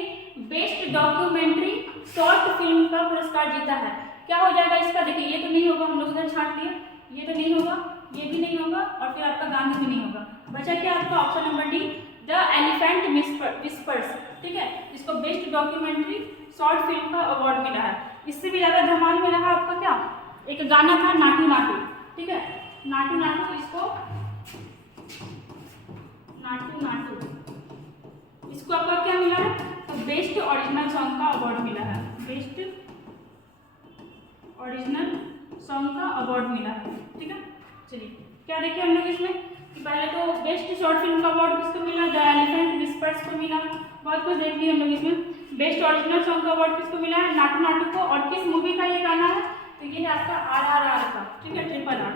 बेस्ट डॉक्यूमेंट्री शॉर्ट फिल्म का पुरस्कार जीता है? क्या हो जाएगा इसका? देखिए ये तो नहीं होगा, हम लोग उधर छांट लिए, ये तो नहीं होगा, ये भी नहीं होगा और फिर आपका गांधी भी नहीं होगा। बचा क्या आपका? Option number D, the elephant whispers. ठीक है, इसको बेस्ट डॉक्यूमेंट्री शॉर्ट फिल्म का अवार्ड मिला है। इससे भी ज्यादा धमाल में रहा आपका क्या? एक गाना था नाटू नाटू। ठीक है, नाटू नाटू, इसको नाटू नाटू, इसको आपका क्या मिला है? तो बेस्ट ओरिजिनल सॉन्ग का अवार्ड मिला है। बेस्ट ओरिजिनल सॉन्ग का अवार्ड मिला है। ठीक है, चलिए क्या देखिए हम लोग इसमें कि पहले तो बेस्ट शॉर्ट फिल्म का अवार्ड किसको मिला? द एलिफेंट विस्पर्स को मिला। बहुत कुछ देख लिया हम लोग इसमें। बेस्ट ओरिजिनल सॉन्ग का अवार्ड किसको मिला है? नाटू नाटू को। और किस मूवी का ये गाना है? तो ये है आपका RRR का। ठीक है, RRR।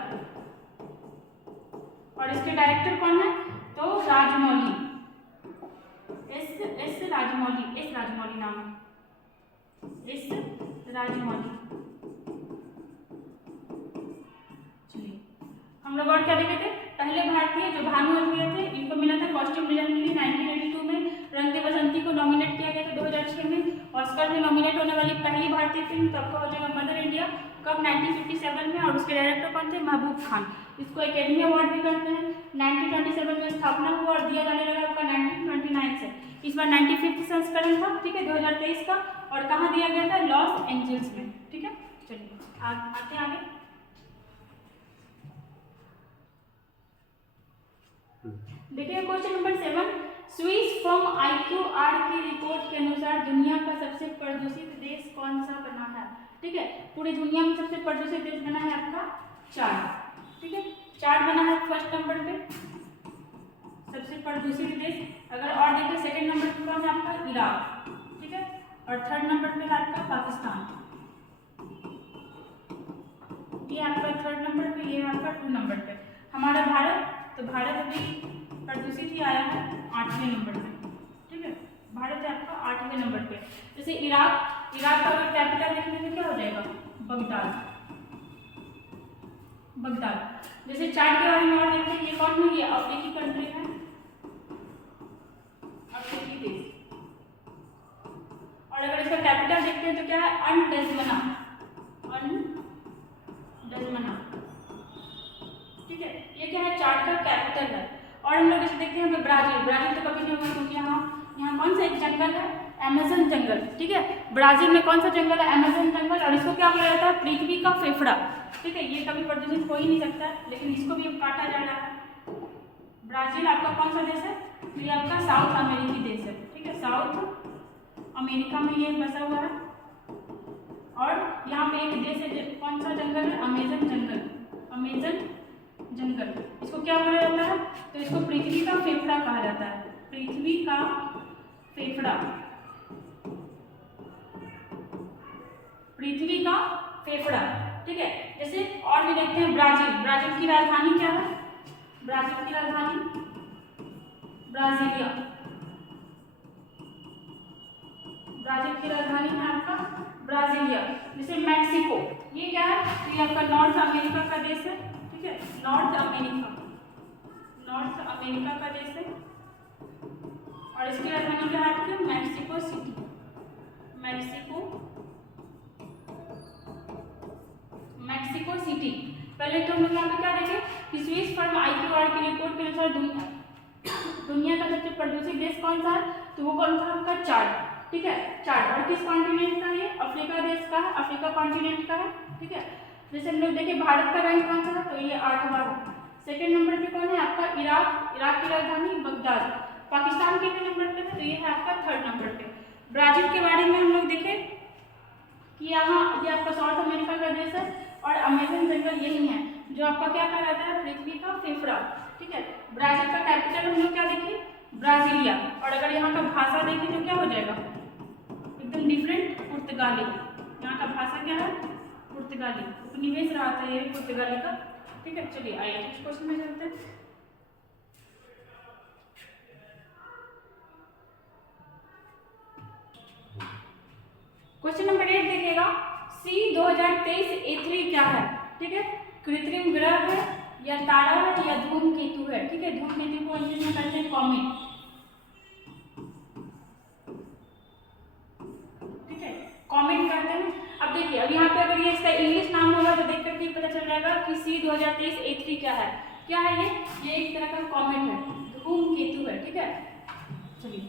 और इसके डायरेक्टर कौन है? तो राजमौली, एस राजमौली नाम है, एस राजमौली। चलिए हम लोग और क्या देखे थे? पहले भारतीय जो भानु अथैया थे, इनको मिला था कॉस्ट्यूम डिजाइन के लिए 1982 में। रंग दे बसंती को नॉमिनेट किया गया था 2006 में। ऑस्कर में नॉमिनेट होने वाली पहली भारतीय फिल्म तो आपका हो जाएगा मदर इंडिया। कब? 1957 में। और उसके डायरेक्टर कौन थे? महबूब खान। इसको एकेडमी अवार्ड भी करते हैं। 1927 में स्थापना हुआ और दिया जाने लगा आपका 1929 से। इस बार 95 संस्करण था। ठीक है, 2023 का। और कहाँ दिया गया था? लॉस एंजल्स में। ठीक है, चलिए आते हैं आगे। देखिए question number 7, Swiss from IQR की रिपोर्ट के अनुसार दुनिया का सबसे प्रदूषित देश कौन सा बना है? ठीक है, पूरी दुनिया में सबसे प्रदूषित देश बना है आपका चार्ट। ठीक है, चार्ट बना है फर्स्ट नंबर पे सबसे प्रदूषित देश। अगर और देखिए सेकंड नंबर पे कौन है आपका? इराक। ठीक है, और थर्ड नंबर पे है आपका पाकिस्तान। ये आपका थर्ड नंबर पे, ये आपका 2 नंबर पे। हमारा भारत, तो भारत अभी प्रदूषित ही आया है 8वें नंबर पे। ठीक है, भारत है आपका 8वें नंबर पे। जैसे इराक का अगर कैपिटल देखने में क्या हो जाएगा? बगदाद। जैसे चार्ट के बारे में और देखते हैं, ये कौन है? ये अफ्रीकी कंट्री है, अफ्रीकी देश। और अगर इसका कैपिटल देखते हैं तो क्या है? अनडजमना। ठीक है, ये क्या है? चार्ट का कैपिटल है। और हम लोग इसे देखते हैं ब्राजील तो कभी नहीं होगा क्योंकि यहाँ कौन सा एक जंगल है? अमेज़न जंगल। ठीक है, ब्राजील में कौन सा जंगल है? अमेज़न जंगल। और इसको क्या बोला जाता है? पृथ्वी का फेफड़ा। ठीक है, ये कभी प्रदूषित हो ही नहीं सकता, लेकिन इसको भी अब काटा जा रहा है। ब्राजील आपका कौन सा देश है? तो ये आपका साउथ अमेरिकी देश है। ठीक है, साउथ अमेरिका में ये बसा हुआ है। और यहाँ पे एक देश है, कौन सा जंगल है? अमेज़न जंगल। इसको क्या बोला जाता है? तो इसको पृथ्वी का फेफड़ा कहा जाता है। पृथ्वी का फेफड़ा। ठीक है, जैसे और भी देखते हैं ब्राजील की राजधानी क्या है? ब्राजील की राजधानी ब्राजीलिया। ब्राजील की राजधानी है आपका ब्राजीलिया। जैसे मैक्सिको, ये क्या है, तो ये आपका नॉर्थ अमेरिका का देश है, ठीक है, नॉर्थ अमेरिका का देश है। और इसकी राजधानी क्या है आपकी मैक्सिको सिटी। Mexico city. पहले तो हम लोग यहाँ पे क्या देखें कि स्विस फर्म IQR की रिपोर्ट के अनुसार दुनिया का सबसे प्रदूषित देश कौन सा है, तो वो कौन सा आपका चाड, ठीक है, चाड। और किस कॉन्टिनेंट का, ये अफ्रीका देश का है, अफ्रीका कॉन्टिनेंट का है, ठीक है। जैसे हम लोग देखें भारत का रैंक कौन सा है, तो ये 8वां है। सेकेंड नंबर पे कौन है आपका इराक की राजधानी बगदाद। पाकिस्तान के नंबर पे है, तो ये है आपका 3rd नंबर पे। ब्राजील के बारे में हम लोग देखें कि यहाँ ये आपका साउथ अमेरिका का देश है और अमेजन जंगल यही है जो आपका क्या कहलाता है पृथ्वी का फेफड़ा, ठीक है। ब्राजील का कैपिटल हम लोग क्या देखें ब्राजीलिया। और अगर यहाँ का भाषा देखें तो क्या हो जाएगा एकदम डिफरेंट, पुर्तगाली। यहाँ का भाषा क्या है पुर्तगाली, उपनिवेश रहा था ये पुर्तगाली का, ठीक है। चलिए आइए नेक्स्ट क्वेश्चन में चलते हैं। क्वेश्चन नंबर 8 देखिएगा, C 2023 A3 क्या है, ठीक है। कृत्रिम ग्रह है या तारा है या धूमकेतु है, ठीक है। धूमकेतु को इंग्लिश में कहते हैं कॉमेट, ठीक है, कॉमेट कहते हैं। अब देखिए अब यहाँ पे अगर ये इसका इंग्लिश नाम होगा तो देख करके पता चल जाएगा कि C 2023 A3 क्या है। क्या है ये एक तरह का कॉमेट है, धूमकेतु है, ठीक है। चलिए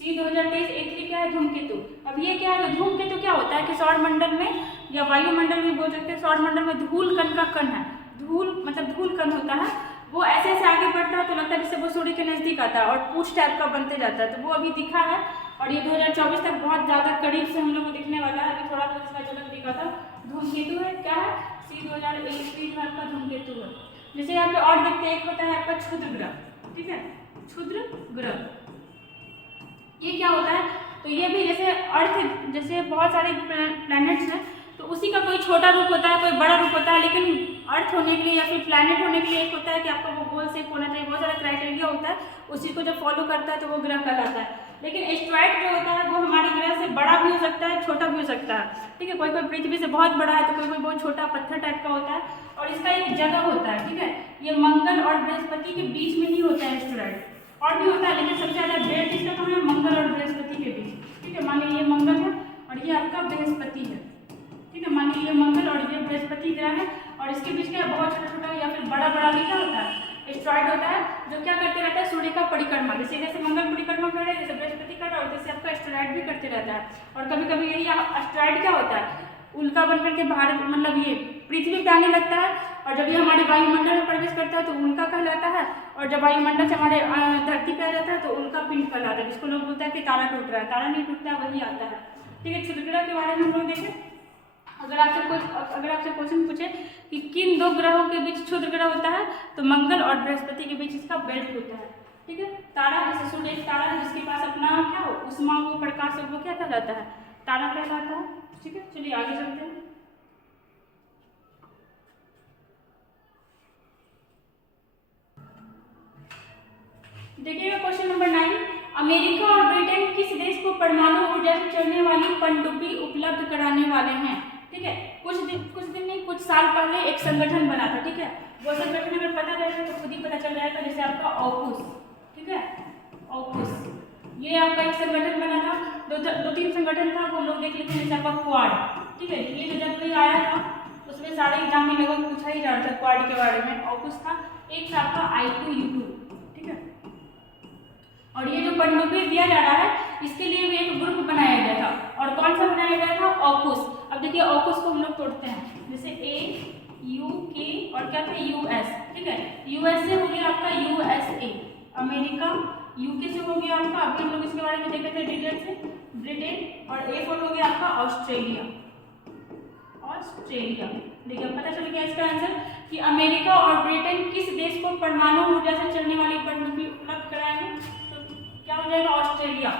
C 2023 A3 क्या है धूमकेतु। अब ये क्या है धूमकेतु क्या होता है कि सौरमंडल में या वायुमंडल में बोल सकते हैं, सौरमंडल में धूल कण का कण है, धूल मतलब धूल कण होता है, वो ऐसे ऐसे आगे बढ़ता है तो लगता है जैसे वो सूर्य के नजदीक आता है और पूछ टाइप का बनते जाता है। तो वो अभी दिखा है और ये 2024 तक बहुत ज्यादा करीब से हम लोग को दिखने वाला है। अभी थोड़ा बहुत इसका झलक दिखा था। धूमकेतु है, क्या है C 2023 में आपका धूमकेतु है। जैसे यहाँ पे और देखते एक होता है आपका क्षुद्र ग्रह, ठीक है, क्षुद्र ग्रह ये क्या होता है, तो ये भी जैसे अर्थ जैसे बहुत सारे प्लैनेट्स हैं तो उसी का कोई छोटा रूप होता है कोई बड़ा रूप होता है, लेकिन अर्थ होने के लिए या फिर प्लैनेट होने के लिए एक होता है कि आपका वो गोल शेप होना चाहिए, बहुत सारा क्राइटेरिया होता है, उसी को जब फॉलो करता है तो वो ग्रह कहलाता है। लेकिन एस्ट्रॉइड जो होता है वो हमारे ग्रह से बड़ा भी हो सकता है छोटा भी हो सकता है, ठीक है। कोई कोई पृथ्वी से बहुत बड़ा है तो कोई कोई बहुत छोटा पत्थर टाइप का होता है और इसका एक जगह होता है, ठीक है। ये मंगल और बृहस्पति के बीच में ही होता है एस्ट्रॉइड, और भी होता है लेकिन सबसे ज्यादा बेल्ट इसका कहाँ है मंगल और बृहस्पति के बीच, ठीक है। मान लीजिए ये मंगल है और ये आपका बृहस्पति है, ठीक है। मान लीजिए मंगल और ये बृहस्पति ग्रह है और इसके बीच क्या बहुत छोटा छोटा या फिर बड़ा बड़ा भी क्या होता है एस्ट्रॉइड होता है जो क्या करते रहता है सूर्य का परिक्रमा, जैसे जैसे मंगल परिक्रमा कर रहे हैं जैसे बृहस्पति कर रहा है जैसे आपका एस्ट्रॉइड भी करते रहता है। और कभी कभी यही एस्ट्रॉइड क्या होता है उल्का बनकर के बाहर मतलब ये पृथ्वी पे आने लगता है और जब ये हमारे वायुमंडल में प्रवेश करता है तो उल्का कहलाता है, और जब वायुमंडल से हमारे धरती पे आ जाता है तो उल्का पिंड कहलाता है, जिसको लोग बोलते हैं कि तारा टूट रहा है। तारा नहीं टूटता है वही आता है, ठीक है। क्षुद्र ग्रह के बारे में हम लोग देखें, अगर आपसे क्वेश्चन पूछे कि किन दो ग्रहों के बीच क्षुद्र ग्रह होता है तो मंगल और बृहस्पति के बीच इसका बेल्ट होता है, ठीक है। तारा जैसे सूर्य एक तारा है जिसके पास अपना क्या हो उष्मा वो प्रकाश वो क्या कहलाता है तारा कहलाता है, ठीक है। चलिए आगे चलते हैं। देखिएगा क्वेश्चन नंबर 9, अमेरिका और ब्रिटेन किस देश को परमाणु ऊर्जा से चलने वाली पनडुब्बी उपलब्ध कराने वाले हैं, ठीक है। कुछ दिन नहीं कुछ साल पहले एक संगठन बना था, ठीक है। वो संगठन अगर पता रहेगा तो खुद ही पता चल जाएगा, जैसे आपका ऑकूस, ठीक है, ऑकूस ये आपका एक संगठन बना था। दो तीन संगठन था वो लोग देख लेते हैं, जैसे आपका क्वाड, ठीक है। ये जो जब कोई आया था उसमें सारे एग्जाम में लोगों को पूछा ही जा रहा था क्वाड के बारे में। ऑकूस था, एक था आपका I2U2, ठीक है। और ये जो पनडुब्बी दिया जा रहा है इसके लिए भी एक ग्रुप बनाया गया था, और कौन सा बनाया गया था ऑकूस। अब देखिए ऑकूस को हम लोग तोड़ते हैं, जैसे AUK और क्या था US, ठीक है। US से हो गया आपका USA, अमेरिका, UK से हो गया आपका अभी हम लोग इसके बारे में देखे थे डिटेल से ब्रिटेन, और A4 हो गया आपका ऑस्ट्रेलिया। देखिए पता चल गया इसका आंसर कि अमेरिका और ब्रिटेन किस देश को परमाणु ऊर्जा से चलने वाली पनडुब्बी उपलब्ध कराएंगे, तो क्या हो जाएगा ऑस्ट्रेलिया।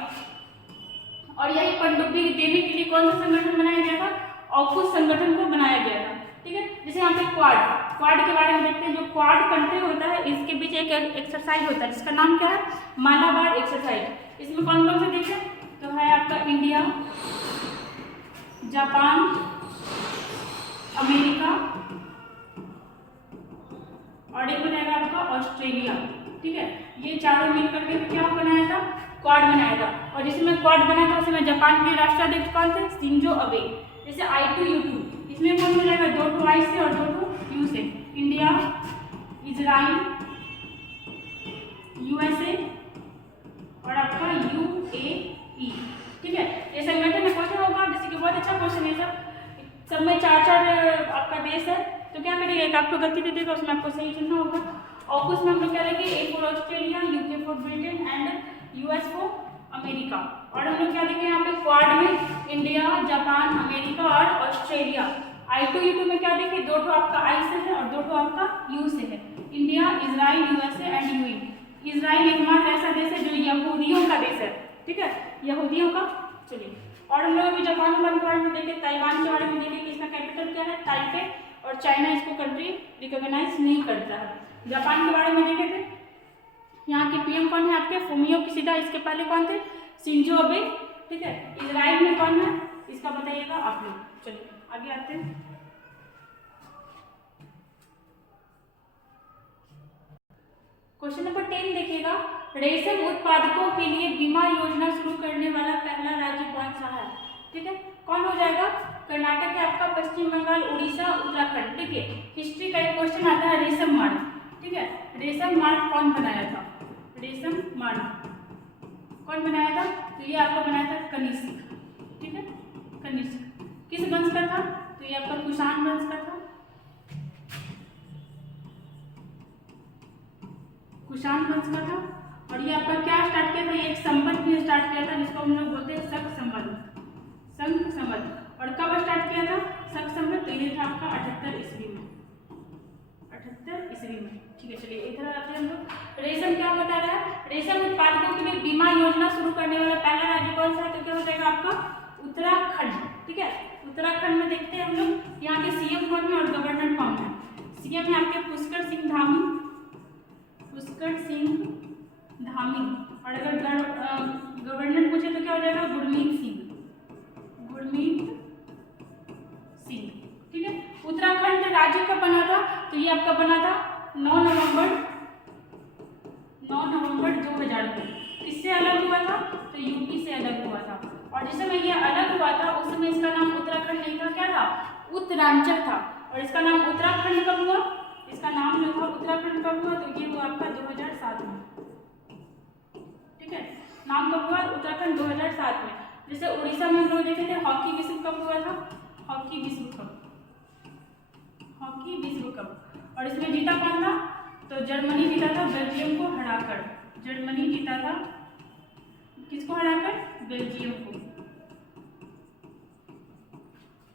और यही पनडुब्बी देने के लिए कौन सा संगठन बनाया गया था ऑकूस संगठन को बनाया गया था, ठीक है। जैसे यहाँ पे क्वाड क्वाड के बारे में देखते हैं। जो क्वाड कंट्री होता है इसके बीच एक एक्सरसाइज होता है जिसका नाम क्या है, मालाबार एक्सरसाइज। इसमें कौन कौन से देखें तो है आपका इंडिया, जापान, अमेरिका और एक बनाएगा आपका ऑस्ट्रेलिया। ठीक है, ये चारों मिलकर के क्या बनाया था, क्वाड बनाया था। और जिसमें क्वाड बना था उसमें जापान के राष्ट्राध्यक्ष कौन थे, शिंजो अबे। जैसे I2U2 इसमें कौन हो जाएगा, 2 I से और 2 U से, इंडिया, इजराइल, USA और आपका UAE। ठीक है, ये संगठन में क्वेश्चन होगा जैसे कि बहुत अच्छा क्वेश्चन है। सब में 4 आपका देश है तो क्या करेंगे, एक आपको गति दे देगा उसमें आपको सही चुनना होगा। और उसमें हम लोग क्या देंगे, A for Australia, UK for Britain and US for America. और हम लोग क्या देखें यहाँ पे क्वाड में इंडिया, जापान, अमेरिका और ऑस्ट्रेलिया। I2U2 में क्या देखें, 2 आपका I से है और 2 आपका U से है, India, Israel, USA and UAE। Israel एकमात्र ऐसा देश है जो यहूदियों का देश है। ठीक है, यहूदियों का। चलिए, और हम लोग अभी जापान के बारे में देखें, ताइवान के बारे में देखें कि इसका कैपिटल क्या है, ताइपे, और चाइना इसको कंट्री रिकॉग्नाइज नहीं करता है। जापान के बारे में देखे थे, यहाँ के PM कौन है आपके, फुमियो किशिदा। इसके पहले कौन थे, शिंजो अबे। ठीक है, इजराइल में कौन है इसका बताइएगा आप लोग। चलिए आगे आते हैं। क्वेश्चन नंबर 10 देखिएगा, रेशम उत्पादकों के लिए बीमा योजना शुरू करने वाला पहला राज्य कौन सा है। ठीक है, कौन हो जाएगा, कर्नाटक है आपका, पश्चिम बंगाल, उड़ीसा, उत्तराखंड। ठीक है, हिस्ट्री का एक क्वेश्चन आता है, रेशम मार्ग। ठीक है, रेशम मार्ग कौन बनाया था, रेशम मार्ग कौन बनाया था, तो ये आपका बनाया था कनिष्क। ठीक है, कनिष्क किस वंश का था, तो ये आपका कुषाण वंश का था, कुषाण वंश का था। और ये आपका क्या स्टार्ट किया था, ये एक संबंध में स्टार्ट किया था जिसको हम लोग बोलते हैं शक संबंध, संघ संबंध। और कब स्टार्ट किया था शक संबंध, तो ये था आपका 78 ईस्वी में, 78 ईस्वी में। ठीक है, चलिए इधर आते हैं हम लोग। रेशम क्या बता रहा है, रेशम उत्पादकों के लिए बीमा योजना शुरू करने वाला पहला राज्य कौन सा है, तो क्या हो जाएगा आपका उत्तराखंड। ठीक है, उत्तराखंड में देखते हैं हम लोग यहाँ के CM कौन है और गवर्नर कौन है। CM है आपके पुष्कर सिंह धामी, पुष्कर सिंह धामी। और अगर गवर्नर पूछे तो क्या हो जाएगा, गुरमीत सिंह, गुरमीत सिंह। ठीक है, उत्तराखंड राज्य कब बना था, तो ये आपका बना था 9 नवंबर 2000 को। किससे अलग हुआ था, तो यूपी से अलग हुआ था। और जिस समय ये अलग हुआ था उस समय इसका नाम उत्तराखंड नहीं था, क्या था, उत्तरांचल था। और इसका नाम उत्तराखंड कब हुआ, इसका नाम जो था उत्तराखंड कब हुआ, तो ये हुआ आपका 2007 में। ठीक है, नाम कब हुआ, उत्तराखंड 2007 में। जैसे उड़ीसा में हम लोग देखे थे हॉकी विश्व कप हुआ था, हॉकी विश्व कप, हॉकी विश्व कप। और इसमें जीता कौन था, तो जर्मनी जीता था बेल्जियम को हराकर, जर्मनी जीता था किसको हराकर, बेल्जियम को।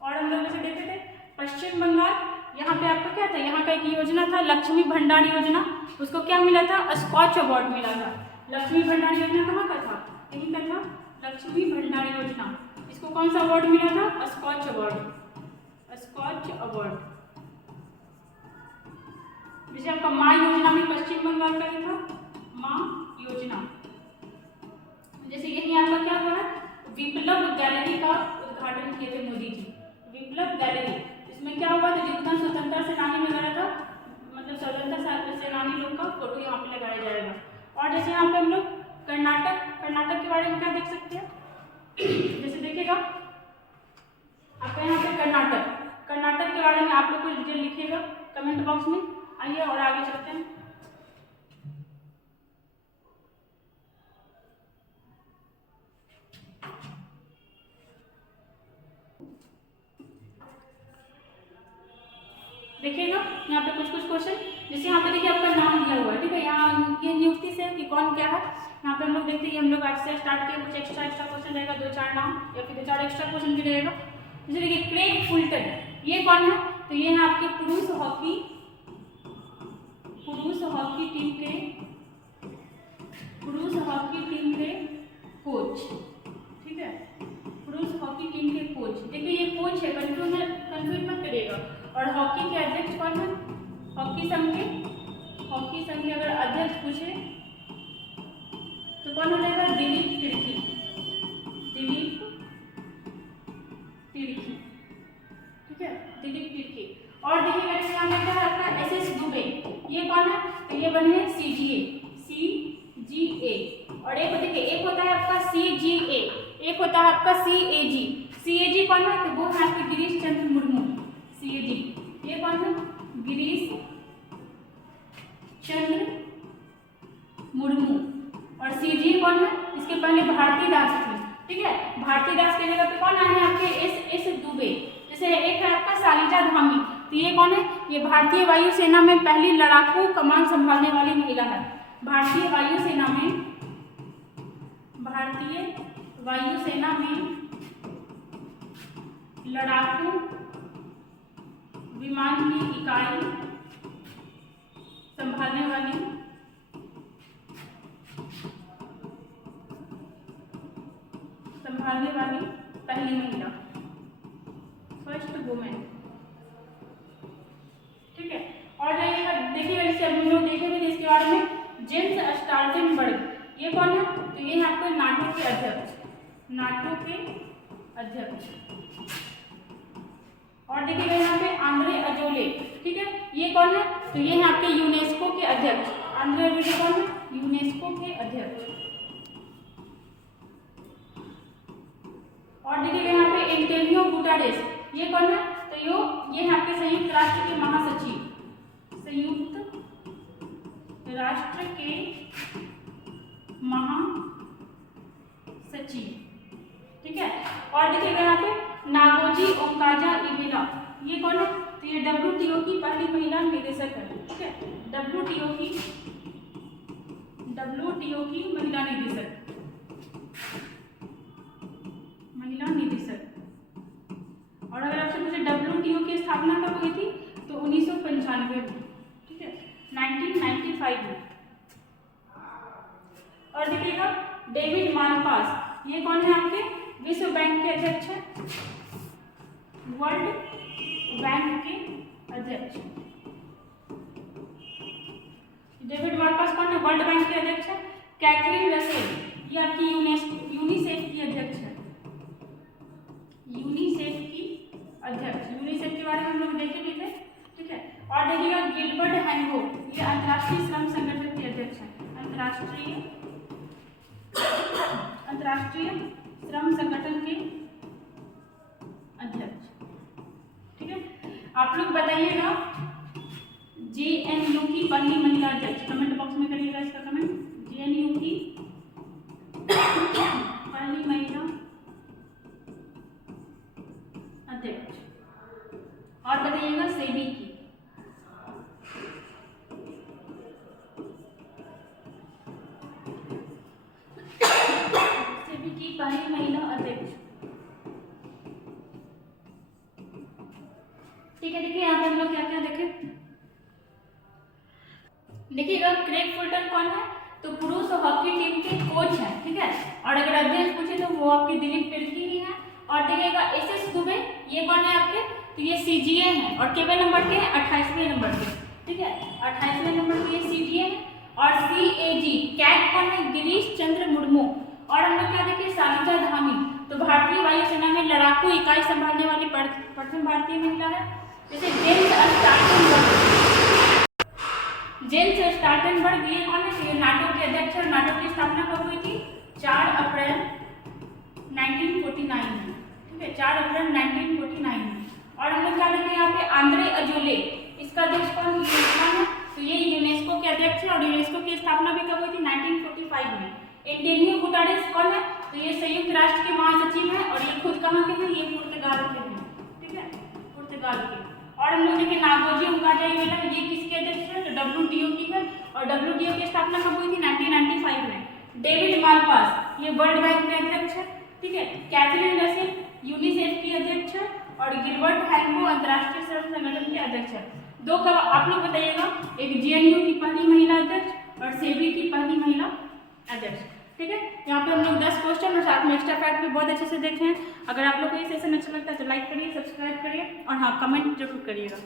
और हम लोग जैसे देखे थे पश्चिम बंगाल, यहाँ पे आपका क्या था, यहाँ का एक योजना था लक्ष्मी भंडार योजना, उसको क्या मिला था, स्कॉच अवार्ड मिला था। लक्ष्मी भंडार योजना कहाँ का था, यहीं का था, लक्ष्मी भंडार योजना। इसको कौन सा अवार्ड मिला था, स्कॉच अवार्ड, स्कॉच अवार्ड। जैसे आपका माँ योजना में पश्चिम बंगाल का ही था, माँ योजना। जैसे यही आपका क्या हुआ है, विप्लव गैलरी का उद्घाटन किए थे मोदी जी, विप्लव गैलरी। इसमें क्या हुआ था, जितना स्वतंत्रता सेनानी वगैरह था, मतलब स्वतंत्रता सेनानी लोग का फोटो यहाँ पे लगाया जाएगा। और जैसे यहाँ पे हम लोग कर्नाटक के बारे में क्या देख सकते हैं, जैसे देखिएगा आपका यहाँ पे कर्नाटक के बारे में आप लोग कुछ डिटेल लिखिएगा कमेंट बॉक्स में। आइए और आगे चलते हैं। देखिएगा यहाँ पे कुछ क्वेश्चन, जैसे यहाँ पे देखिए आपका नाम दिया हुआ है। ठीक है, यहाँ ये नियुक्ति से कि कौन क्या है, यहाँ पे हम लोग देखते हैं। हम लोग आज से स्टार्ट किए, कुछ एक्स्ट्रा क्वेश्चन रहेगा, 2-4 नाम या फिर 2-4 एक्स्ट्रा क्वेश्चन भी रहेगा। जैसे देखिए क्रेग फुलटन, ये कौन है, तो ये है आपके पुरुष हॉकी टीम के कोच। ठीक है, पुरुष हॉकी टीम के कोच। देखिए ये कोच है, कंफ्यूज मत करिएगा। और हॉकी के अध्यक्ष कौन है, हॉकी संघ के अगर अध्यक्ष पूछे तो कौन हो जाएगा? दिलीप तिर्की। ठीक है, दिलीप तिर्की। और देखिएगा यहाँ पे क्या है आपका एसएस दुबे, ये कौन है? तो ये बने हैं सीजीए। और एक देखिए, एक होता है आपका सीजीए, एक होता है आपका सीएजी। सीएजी कौन है? तो वो है आपके गिरीश चंद्र मुर्मू। सीएजी ये कौन है? गिरीश चंद्र मुर्मू। और सीजी कौन है? इसके पहले भारती दास थी। ठीक है, भारती दास की जगह पे कौन आए हैं आपके? एस दुबे। जैसे एक है आपका सालिजा धामी, तो ये कौन है? ये भारतीय वायुसेना में पहली लड़ाकू कमान संभालने वाली महिला है। भारतीय वायुसेना में लड़ाकू विमान की इकाई संभालने वाली पहली महिला, फर्स्ट वुमेन। ठीक है, और देखिएगा जैसे हम लोग देखे थे इसके बारे में, जेम्स स्टोल्टेनबर्ग, ये कौन है? तो ये है आपके नाटो के अध्यक्ष। और देखिएगा यहाँ पे आंद्रे अजोले, ठीक है, ये कौन है? तो ये है आपके यूनेस्को के अध्यक्ष। आंद्रे अजोले कौन है? यूनेस्को के अध्यक्ष। और देखिएगा यहाँ पे एंटोनियो गुटेरेस, ये कौन है? तो ये है आपके संयुक्त राष्ट्र के महासचिव। ठीक है, और देखिएगा यहाँ पे नागोजी ओंकाजा-इवेला, ये कौन है? तो ये WTO की पहली महिला निदेशक है। ठीक है, WTO की महिला निदेशक। और अगर आपसे पूछे WTO की स्थापना कब हुई थी? तो 1995 में। ठीक है, 1995 में। और देखिएगा डेविड मालपास, ये कौन है? आपके विश्व बैंक के अध्यक्ष है, वर्ल्ड बैंक के अध्यक्ष। डेविड मालपास कौन है? वर्ल्ड बैंक के अध्यक्ष है। कैथरीन रसेल, ये आपकी यूनिसेफ की अध्यक्ष है। यूनिसेफ के बारे में हम लोग देखे भी थे। ठीक है, और देखिएगा गिलबर्ट हैंगो, ये अंतर्राष्ट्रीय श्रम संगठन के अध्यक्ष है। अंतर्राष्ट्रीय श्रम संगठन के अध्यक्ष। ठीक है, आप लोग बताइएगा JNU की पहली महिला अध्यक्ष, कमेंट बॉक्स में करिएगा इसका कमेंट। JNU की पहली महिला अध्यक्ष। और बताइएगा सेबी की। पहली महिला अध्यक्ष। ठीक है, देखिए यहाँ पे हम लोग क्या क्या देखें। देखिएगा क्रेग फुलटन कौन है? तो पुरुष हॉकी टीम के कोच हैं। ठीक है, और अगर अध्यक्ष पूछे तो वो आपके दिलीप तिर्की ही है। और देखिएगा एसएस दुबे, ये कौन है आपके? तो ये सीजीए हैं। और केवल नंबर के 28वें नंबर के। ठीक है, 28वें नंबर के सीजीए हैं। और सीएजी कैट कौन है? गिरीश चंद्र मुर्मू। और हम लोग क्या देखें? सालिजा धामी, तो भारतीय वायुसेना में लड़ाकू इकाई संभालने वाली प्रथम भारतीय महिला है। जैसे जेम्स स्टोल्टेनबर्ग, ये कौन है? तो ये नाटो के अध्यक्ष है। नाटो की स्थापना कब हुई थी? 4 अप्रैल 1949 में। ठीक है, 4 अप्रैल 1949 में। और हम लोग क्या देखें यहाँ पे? आंद्रे अजोले, इसका अध्यक्ष कौन है? तो ये यूनेस्को के अध्यक्ष है। और यूनेस्को की स्थापना भी कब हुई थी? 1945 में। एंटोनियो गुटेरेस कौन है? तो ये संयुक्त राष्ट्र के महासचिव हैं। और ये खुद कहाँ के हैं? ये पुर्तगाल के हैं। ठीक है, पुर्तगाल के। और हम लोग देखें नागोजी ओंकाजा-इवेला, ये किसके अध्यक्ष है? तो WTO की है। और WTO की स्थापना कब हुई थी? 1995 में। डेविड मालपास, ये वर्ल्ड बैंक के अध्यक्ष है। ठीक है, कैथरीन रसेल यूनिसेफ की अध्यक्ष है। और गिलबर्ट हैंगो अंतर्राष्ट्रीय श्रम संगठन के अध्यक्ष है। दो कब आप लोग बताइएगा? एक JNU की पहली महिला अध्यक्ष और सेबी की पहली महिला अध्यक्ष। ठीक है, यहाँ पे हम लोग 10 क्वेश्चन और साथ में एक्स्ट्रा फैक्ट भी बहुत अच्छे से देखे हैं। अगर आप लोग को ये सेशन अच्छा लगता है तो लाइक करिए, सब्सक्राइब करिए और हाँ कमेंट जरूर करिएगा।